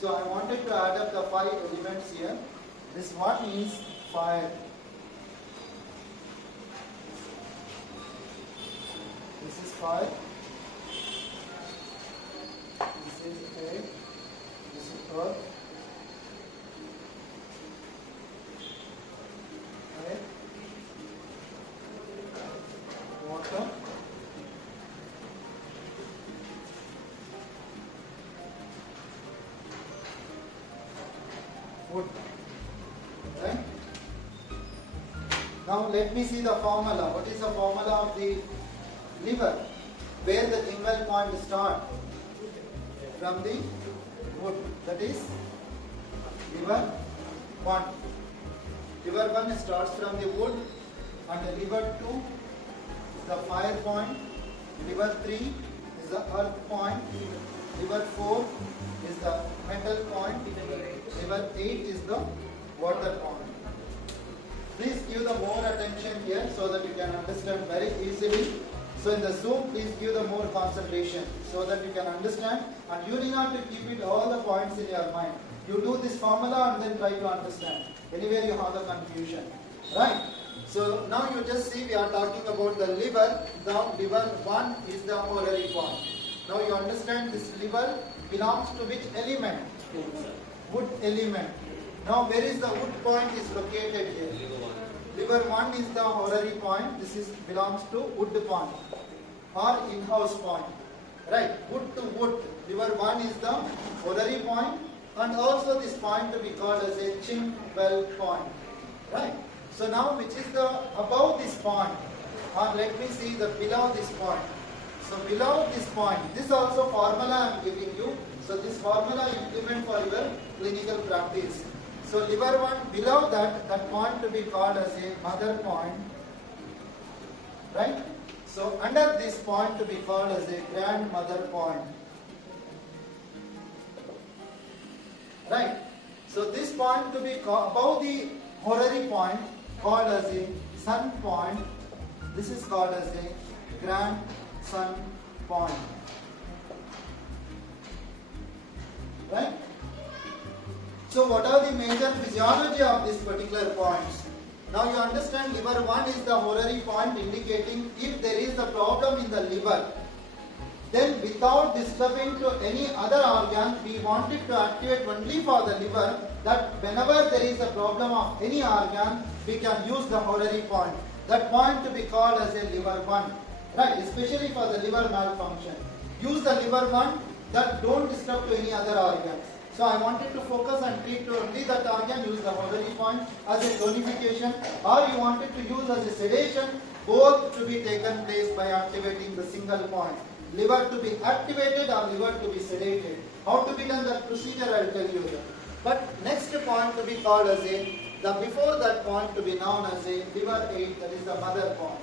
So I wanted to add up the 5 elements here. This one is fire. This is fire. This is air. This is earth. Air. Water. Wood. Right? Now let me see the formula. What is the formula of the liver? Where the jingle point starts? From the wood. That is liver 1. Liver 1 starts from the wood, and the liver 2 is the fire point. Liver 3 is the earth point. Liver 4 is the metal point. Liver 8 is the water point. Please give the more attention here so that you can understand very easily. So in the Zoom, please give the more concentration so that you can understand, and you need not to keep it all the points in your mind. You do this formula and then try to understand. Anywhere you have the confusion. Right? So now you just see we are talking about the liver. Now liver 1 is the horary point. Now you understand this liver belongs to which element? Wood element. Now where is the wood point is located here? Liver 1 is the horary point. This is belongs to wood point or in-house point. Right? Wood to wood. Liver 1 is the horary point, and also this point to be called as a chin well point. Right? So now which is the above this point, or let me see the below this point. So below this point, this also formula I am giving you. So this formula implement for your clinical practice. So liver 1, below that point to be called as a mother point. Right? So under this point to be called as a grandmother point. Right? So this point to be above the horary point called as a sun point. This is called as a grandson point. Right? So what are the major physiology of this particular points? Now you understand liver 1 is the horary point, indicating if there is a problem in the liver, then without disturbing to any other organ, we want it to activate only for the liver, that whenever there is a problem of any organ, we can use the horary point. That point to be called as a liver 1. Right, especially for the liver malfunction. Use the liver 1 that don't disturb to any other organs. So I wanted to focus and treat to only that organ, use the horary point as a tonification, or you wanted to use as a sedation, both to be taken place by activating the single point. Liver to be activated or liver to be sedated. How to be done that procedure I will tell you here. But next point to be called as before that point to be known as a liver 8, that is the mother point.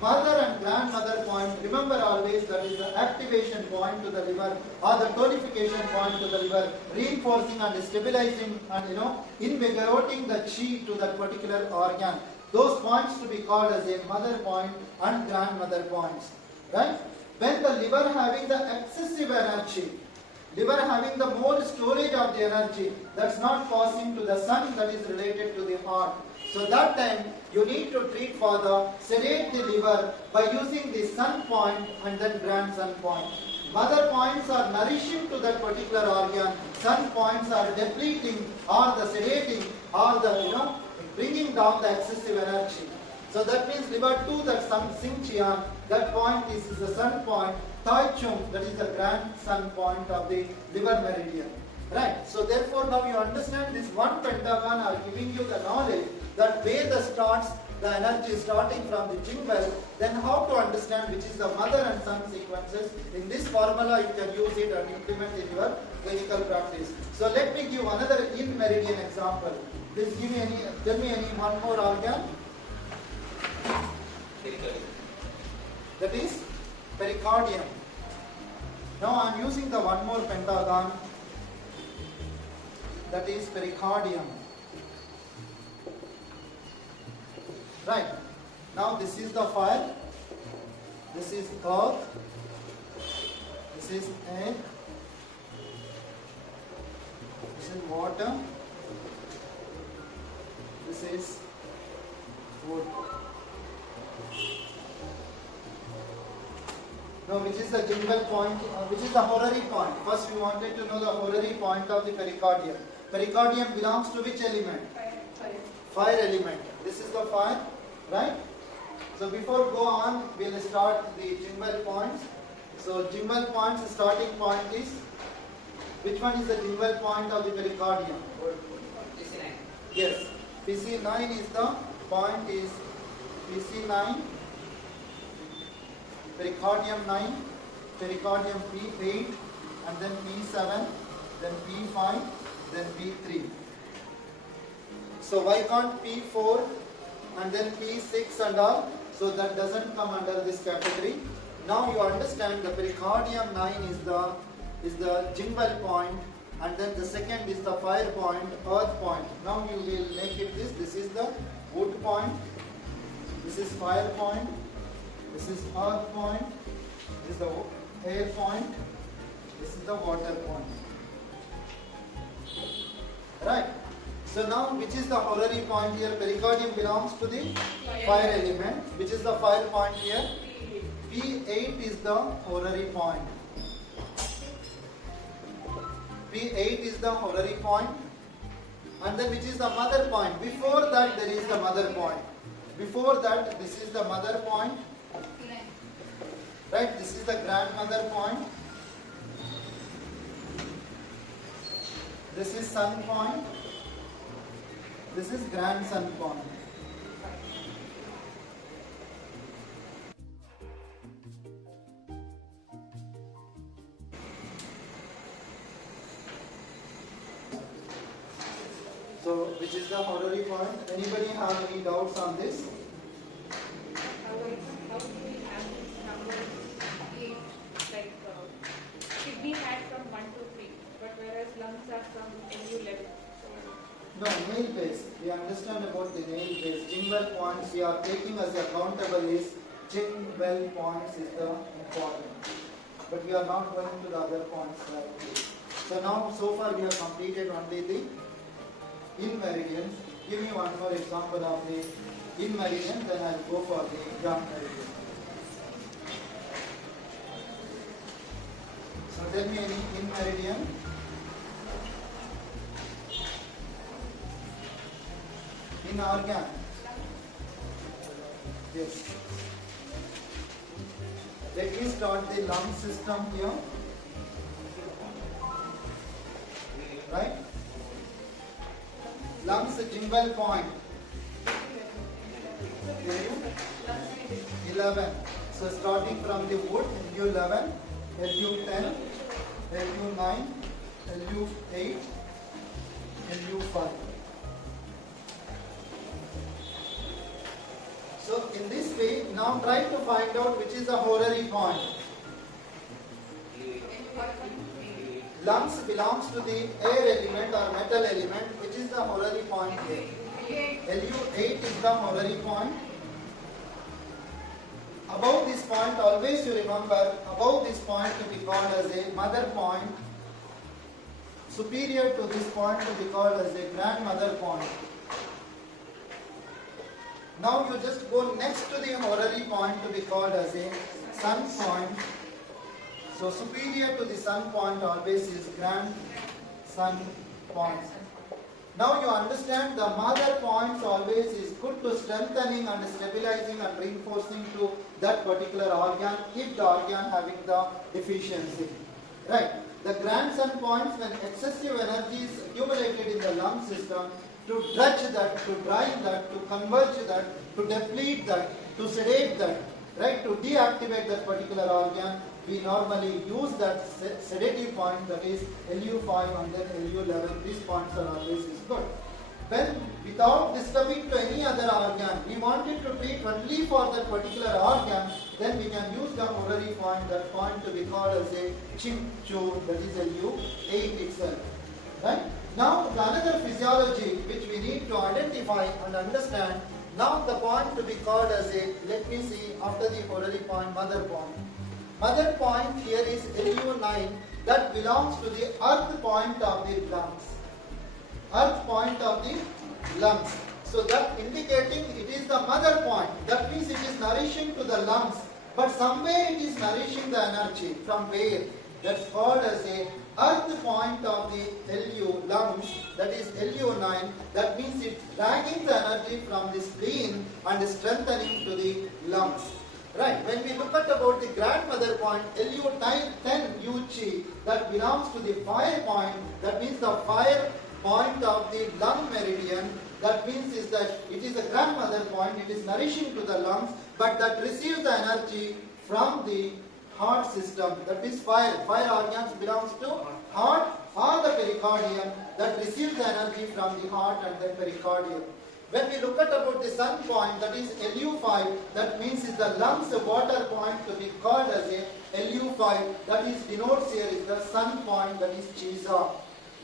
Mother and grandmother point, remember always that is the activation point to the liver or the tonification point to the liver, reinforcing and stabilizing and invigorating the chi to that particular organ. Those points to be called as a mother point and grandmother points. Right? When the liver having the excessive energy, liver having the more storage of the energy that's not passing to the sun, that is related to the heart. So that time you need to treat for the sedate the liver by using the sun point and then grandson point. Mother points are nourishing to that particular organ. Sun points are depleting or the sedating or the bringing down the excessive energy. So that means liver 2, that Sing Chian, that point is the sun point. Tai Chung, that is the grandson point of the liver meridian. Right. So therefore now you understand this one pentagon are giving you the knowledge that where the energy starting from the jingle, then how to understand which is the mother and son sequences. In this formula you can use it and implement in your clinical practice. So let me give another in meridian example. Please tell me any one more organ. Pericardium. That is pericardium. Now I am using the one more pentagon, that is pericardium. Right. Now this is the fire, this is earth, this is air, is water. This is wood. Now, which is the jingle point? Which is the horary point? First, we wanted to know the horary point of the pericardium. Pericardium belongs to which element? Fire element. This is the fire, right? So, before go on, we will start the jingle points. So, jingle points, starting point is, which one is the jingle point of the pericardium? PC9. Yes, PC9 is the point is PC9, pericardium 9, pericardium P8, and then P7, then P5, then P3. So why can't P4 and then P6 and all? So that doesn't come under this category. Now you understand the pericardium 9 is the jingle point, and then the second is the fire point, earth point. Now you will make it this. This is the wood point. This is fire point. This is earth point. This is the air point. This is the water point. Right. So now, which is the horary point here? Pericardium belongs to the fire element. Which is the fire point here? P8 is the horary point. P8 is the horary point. And then which is the mother point? Before that there is the mother point. Before that, this is the mother point. Right? This is the grandmother point. This is son point. This is grandson point. So, which is the horary point? Anybody have any doubts on this? How do we have this number 8? Like, kidney had from 1 to 3, but whereas lungs are from LU level. No, nail base. We understand about the nail base. Jingle points we are taking as accountable is jingle points is the important. But we are not going to the other points directly. So now, so far we have completed only the in meridians. Give me one more example of the in meridian, then I will go for the young meridian. So tell me any in meridian. In organ. Yes. Let me start the lung system here. Right? Lungs jingle point. 11. So starting from the wood, LU11, LU10, LU9, LU8, LU5. So in this way, now try to find out which is the horary point. Lungs belongs to the air element or metal element, which is the horary point here. LU8 is the horary point. Above this point, always you remember, above this point to be called as a mother point. Superior to this point to be called as a grandmother point. Now you just go next to the horary point to be called as a sun point. So superior to the sun point always is grandson point. Now you understand the mother points always is good to strengthening and stabilizing and reinforcing to that particular organ if the organ having the deficiency. Right. The grandson points when excessive energy is accumulated in the lung system, to dredge that, to drive that, to converge that, to deplete that, to sedate that, right, to deactivate that particular organ, we normally use that sedative point, that is LU5 and then LU11. These points are always is good. When without disturbing to any other organ, we wanted to treat only for that particular organ, then we can use the horary point, that point to be called as a chinchu, that is LU8 itself. Right? Now the another physiology which we need to identify and understand, now the point to be called as a, let me see, after the horary point, mother point. Mother point here is LU9, that belongs to the earth point of the lungs. earth point of the lungs. So that indicating it is the mother point. That means it is nourishing to the lungs. But somewhere it is nourishing the energy. From where? That's called as a earth point of the LU lungs. That is LU9. That means it's dragging the energy from the spleen and strengthening to the lungs. Right, when we look at about the grandmother point, LU10 UG, that belongs to the fire point, that means the fire point of the lung meridian, that means is that it is the grandmother point, it is nourishing to the lungs, but that receives the energy from the heart system, that is fire. Fire organs belongs to heart or the pericardium, that receives the energy from the heart and the pericardium. When we look at about the sun point, that is LU5, that means is the lungs water point to be called as a LU5, that is denotes here is the sun point, that is Chisa.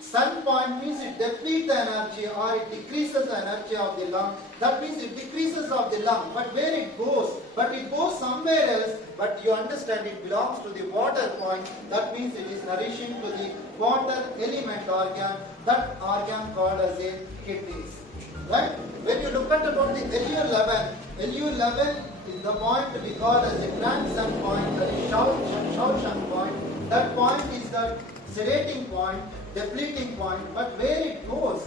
Sun point means it depletes the energy or it decreases the energy of the lung. That means it decreases of the lung. But where it goes? But it goes somewhere else. But you understand it belongs to the water point. That means it is nourishing to the water element organ. That organ called as a kidneys. Right? When you look at about the LU11 is the point to be called as a grandson point, that is Shaoshan point. That point is the sedating point, depleting point, but where it goes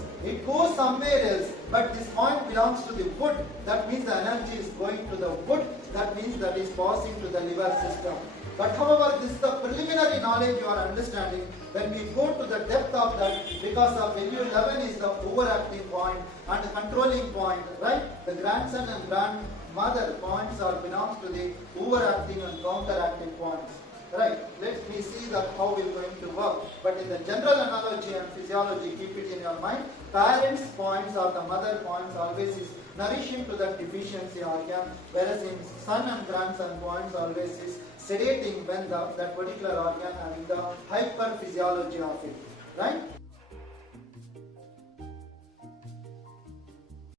somewhere else. But this point belongs to the wood. That means the energy is going to the wood. That means that is passing to the liver system. But however, this is the preliminary knowledge you are understanding. When we go to the depth of that, because of LU11 is the overactive point and the controlling point, right? The grandson and grandmother points are belongs to the overacting and counteractive points. Right, let me see that how we're going to work. But in the general analogy and physiology, keep it in your mind. Parents' points or the mother points always is nourishing to the deficiency organ, whereas in son and grandson points always is sedating when that particular organ having the hyperphysiology of it. Right?